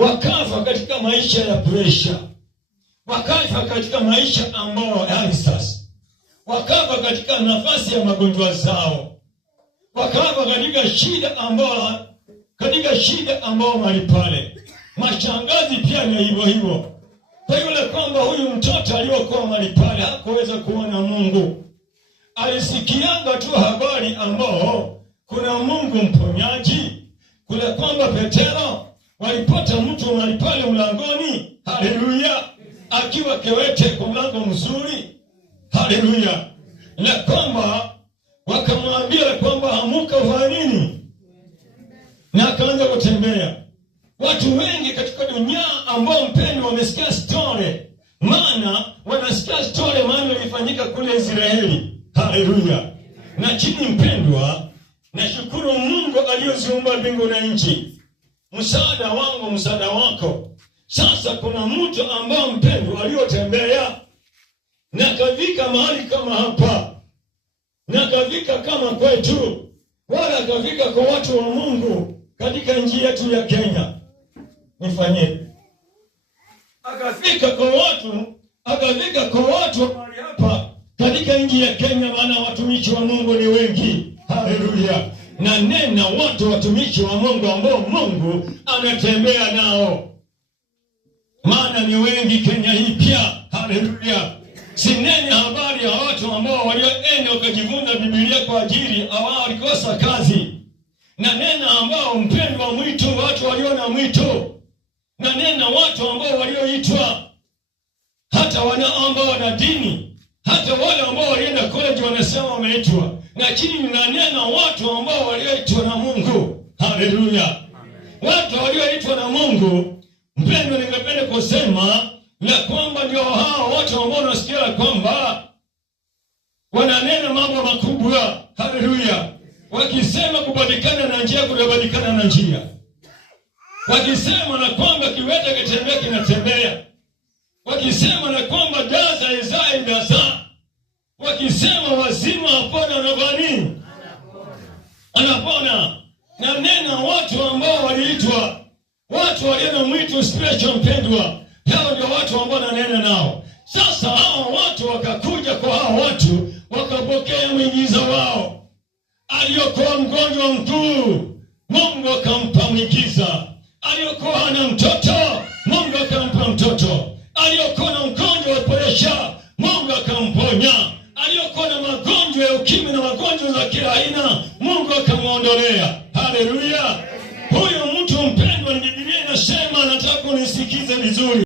wakafa katika maisha ya presha, wakafa katika maisha ambao sasa, wakafa katika nafasi ya magonjwa zao, wakafa katika shida ambao mali pale. Mashangazi pia ni hivyo hivyo. Kwa yule kwamba huyu mtoto aliyokuwa mali pale hakuweza kuona Mungu, alisikianga tu habari ambao kuna Mungu mponyaji, kule kwamba Petero walipata mtu mali pale mlangoni, haleluya, akiwa kiwete kwa mlango mzuri, haleluya, na kwamba wakamwambia kwamba amuka ufanye nini, na akaanza kutembea. Watu wengi katika dunia ambao mpendwa wamesikia story, maana wanasikia story maana ilifanyika kule Israeli, haleluya. Na chini mpendwa, nashukuru Mungu aliyeziumba mbingu na nchi. Msaada wangu, msaada wako. Sasa kuna mtu ambao mpendwa aliyotembea na kafika mahali kama hapa, na kafika kama kwetu, wala kafika kwa watu wa Mungu katika nchi yetu ya Kenya. Nifanyie, akafika kwa watu mahali hapa katika nchi ya Kenya, maana watumishi wa Mungu ni wengi, haleluya. Na nena watu watumishi wa Mungu ambao Mungu anatembea nao, maana ni wengi Kenya hii pia, haleluya. Sineni habari ya watu ambao walioenda wakajifunza Biblia kwa ajili ambao walikosa kazi, na nena ambao mpendwa mwito, watu waliona mwito, na nena watu ambao walioitwa, hata wanaomba wana dini, hata wale ambao walienda college wanasema wameitwa, na chini ninanena watu ambao walioitwa na Mungu, haleluya. Watu walioitwa na Mungu, mpendwa, ningependa kusema na kwamba ndio hao watu ambao nasikia kwamba wananena mambo makubwa, haleluya. Wakisema kubadikana na njia, kunabadikana na njia. Wakisema na kwamba kiwete kitembea, kinatembea. Wakisema na kwamba daza izai daza. Wakisema wazima hapona, anafanya anapona. Na nena watu ambao waliitwa, watu walio na mwito spiritual mpendwa, hao ndio watu ambao nanena nao. Sasa hao watu wakakuja kwa hao watu, wakapokea mwigiza wao. Aliyokuwa mgonjwa mkuu, Mungu akampa mwigiza. Aliyokuwa hana mtoto, Mungu akampa mtoto. Aliyokuwa na mgonjwa wa presha, Mungu akamponya. Aliyokuwa na magonjwa ya ukimwi na magonjwa za kila aina, Mungu akamuondolea. Haleluya. Huyo mtu mpendwa, ni Biblia inasema, nataka unisikize vizuri.